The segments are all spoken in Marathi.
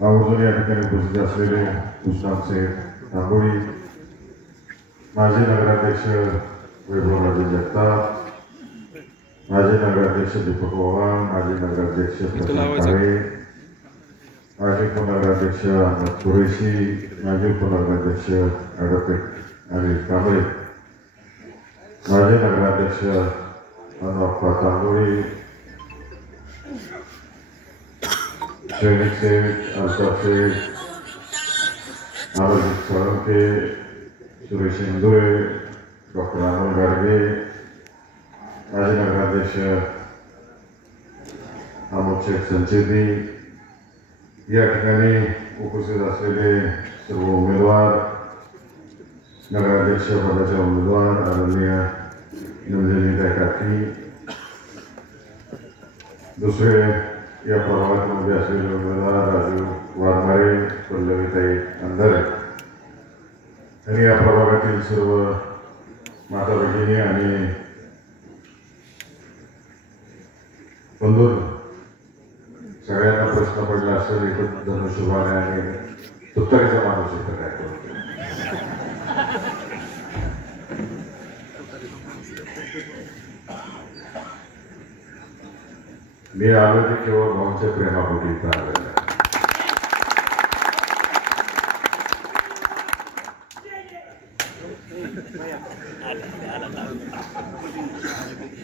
आवर्जून या ठिकाणी उपस्थित असलेले कृष्णाचे तांबोळी, माजी नगराध्यक्ष वैभवराजे जगताप, माजी नगराध्यक्ष दीपक चव्हाण, माजी नगराध्यक्ष प्रताप काळे, माजी उपनगराध्यक्ष अहमद कुरेशी, माजी उपनगराध्यक्ष ॲडव्होकेट अनिल कांबळे, माजी नगराध्यक्ष अनोखा तांबोळी, सैनिक शेख, अल्ताफ शेख, अमरजीत सोळंके, सुरेश इंदुरे, डॉक्टर अमोल गाडगे, माजी नगराध्यक्ष अमोल शेख संचेती, या ठिकाणी उपस्थित असलेले सर्व उमेदवार, नगराध्यक्ष पदाचे उमेदवार आदरणीय नंदिनीताई काठी, दुसरे या प्रभागामध्ये असलेले उमेदवार राजू वाघमारे, पल्लवीताई अंधारे आणि या प्रभागातील सर्व माता भगिनी आणि बंधू, सगळ्यांना प्रश्न पडला असेल एकच धनुष्यबाण आणि तुतारीचा माणूस इथं काय करतो. मी आलो ते केवळ भाऊच्या प्रेमापोटी इथं आलेलं आहे.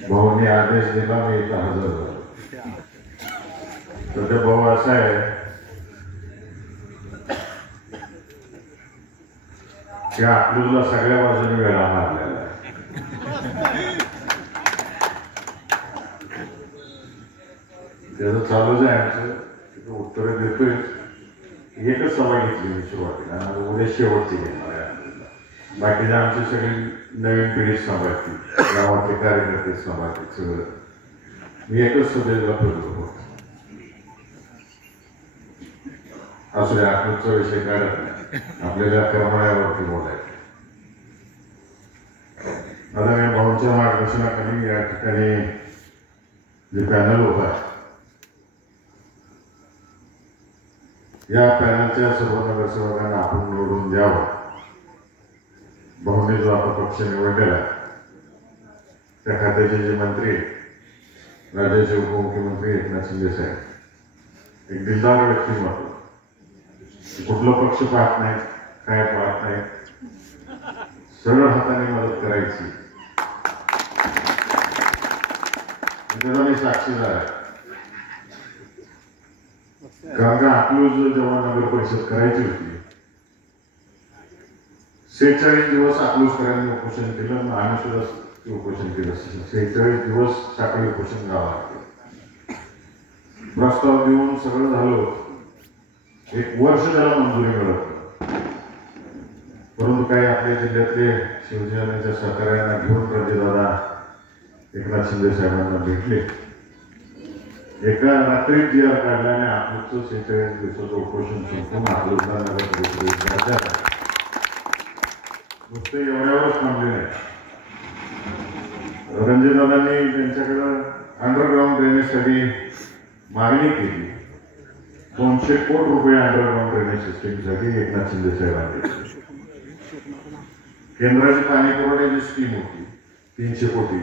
भाऊनी आदेश दिला, मी इथं हजर झालो. तर ते भाऊ असं आहे की अकलूजला सगळ्या बाजूने वेळा मारलेला आहे. त्याचं चालूच आहे आमचं, तिथं उत्तरं देतोय. एकच सभा घेतली मी सुरुवातीला, आणि उद्या शेवटची घेणार आहे. बाकीचे आमची सगळी नवीन पिढी सांभाळतील, गावातले कार्यकर्ते सांभाळतील सगळं. मी एकच सभेला फिरलो. असू द्या, अकलूजचा विषय काढत नाही, आपल्याला करमाळ्यावरती बोलायचं. आता मी भाऊंच्या मार्गदर्शनाखाली या ठिकाणी जे पॅनल उभा आहे, या पॅनलच्या सर्व नगरसेवकांना आपण निवडून द्यावं. भाऊने जो आता पक्ष निवडलेला आहे, त्या खात्याचे जे मंत्री, राज्याचे उपमुख्यमंत्री एकनाथ शिंदे साहेब, एक दिलदार व्यक्तिमत्व, कुठलं पक्ष पाहत नाही, काय पाहत नाही, सरळ हाताने मदत करायची, त्याचा मी साक्षीदार आहे. कारण का अकलूज जेव्हा नगर परिषद करायची होती, 46 दिवस अकलूजकरांनी उपोषण केलं, आम्ही सुद्धा उपोषण केलं. 46 दिवस साखळी उपोषण गावात प्रस्ताव देऊन सगळं झालं. 1 वर्ष त्याला मंजुरी मिळत, परंतु काही आपल्या जिल्ह्यातले शिवसेनेच्या सहकार्यांना घेऊन रणजितदादा एकनाथ शिंदे साहेबांना भेटले. एका रात्रीत जी आर काढल्याने अकलूजचं 46 दिवसाचं उपोषण संपून अकलूजला नगर परिषदेत नुसते एवढ्यावरच थांबले नाही. रणजितदादांनी त्यांच्याकडं अंडरग्राऊंड ड्रेनेजसाठी मागणी केली. 200 कोटी रुपये अंडरग्राऊंड ड्रेनेज सिस्टीमसाठी एकनाथ शिंदे साहेबांनी. केंद्राची पाणी पुरवठ्याची स्कीम होती 300 कोटी,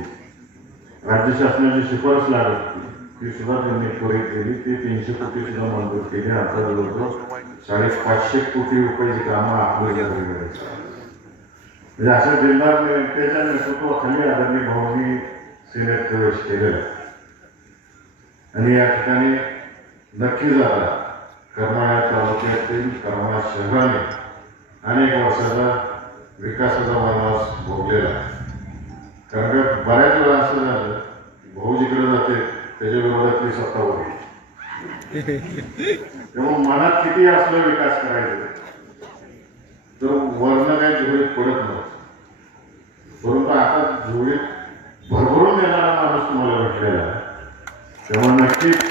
राज्य शासनाची शिफारस लागत होती, ती सुद्धा त्यांनी त्वरित केली. ती 300 कोटी सुद्धा मंजूर केली. आता जवळजवळ 550 कोटी रुपयाची कामं आपल्याला म्हणजे अशा जिल्हा नेत्याच्या नेतृत्वाखाली आदरणीय भाऊंनी सिनेट प्रवेश केलेला. आणि या ठिकाणी नक्कीच आता करमाळा तालुक्यातील करमाळा शहराने अनेक वर्षाचा विकासाचा वनवास भोगलेला. कारण का बऱ्याच वेळा असं झालं, भाऊ जिकडे जाते त्याच्या विरोधातली सत्ता होती. तेव्हा मनात किती असलं विकास करायचं, तर वर्ण काही झोळीत पडत नव्हतं. परंतु आता झोळीत भरभरून येणारा माणूस तुम्हाला भेटलेला आहे. तेव्हा नक्कीच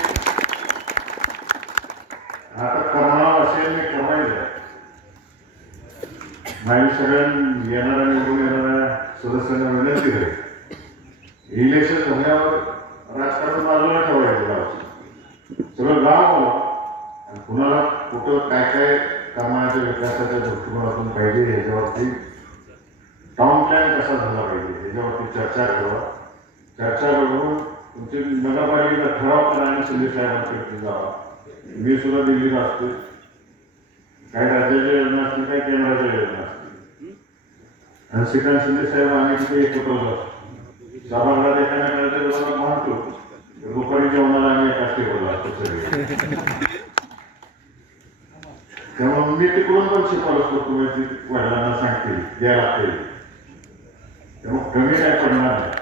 आता करमाळावासियांनी कमायचं. माझी सगळ्या येणाऱ्या निवडून येणाऱ्या सदस्यांना विनंती आहे, इलेक्शन झाल्यावर राजकारण बाजूला ठेवायचं. सगळं गाव आणि कुणाला कुठं काय काय कामाच्या विकासाच्या दृष्टिकोनातून पाहिजे ह्याच्यावरती टाउन प्लॅन कसा झाला पाहिजे ह्याच्यावरती चर्चा करावा. चर्चा करून तुमची नगरपालिकेचा ठराव करा आणि शिंदे साहेबांकडे जावा. मी सुद्धा दिल्लीला असतो. काही राज्याच्या योजना असतील काही केंद्राच्या योजना असतील आणि श्रीकांत शिंदे साहेब आम्ही तिथे एकत्र जातो. सभागृहात एखाद्या वेळेला म्हणतो दुपारी जेवणाला आम्ही एकाच टेबलला असतो सगळे. त्यामुळे मी तिकडून पण शिफारस करतो वडिलांना सांगते द्या लागते. त्यामुळे कमी काय पडणार नाही.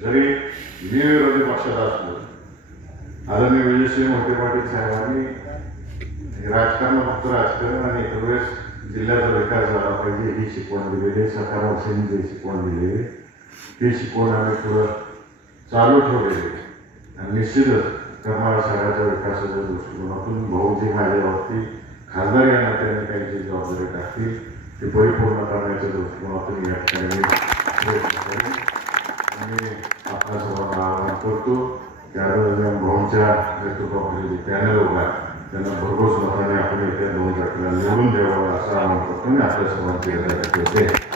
जरी मी विरोधी पक्षात असलो आदरणीय विजयसिंह मोहिते पाटील साहेबांनी राजकारण फक्त राजकारण आणि एका वेळेस जिल्ह्याचा विकास झाला पाहिजे ही शिकवण दिलेली. 17 वर्षांनी जे शिकवण दिलेली ती शिकवण आम्ही पुढं चालू ठेवलेली आणि निश्चितच करमाळा शहराच्या विकासाच्या दृष्टिकोनातून भाऊजी माझ्यावरती खासदार या नात्याने काही जी जबाबदारी टाकतील ती परिपूर्ण करण्याच्या दृष्टिकोनातून या ठिकाणी मी आपल्या सर्वांना आवाहन करतो की भाऊंच्या नेतृत्वाखाली जे पॅनल उभा त्यांना भरघोस मताने आपण येत्या 2 तारखेला निवडून द्यावं असं आवाहन करतो आणि आपल्या सर्वांची रजा करतो.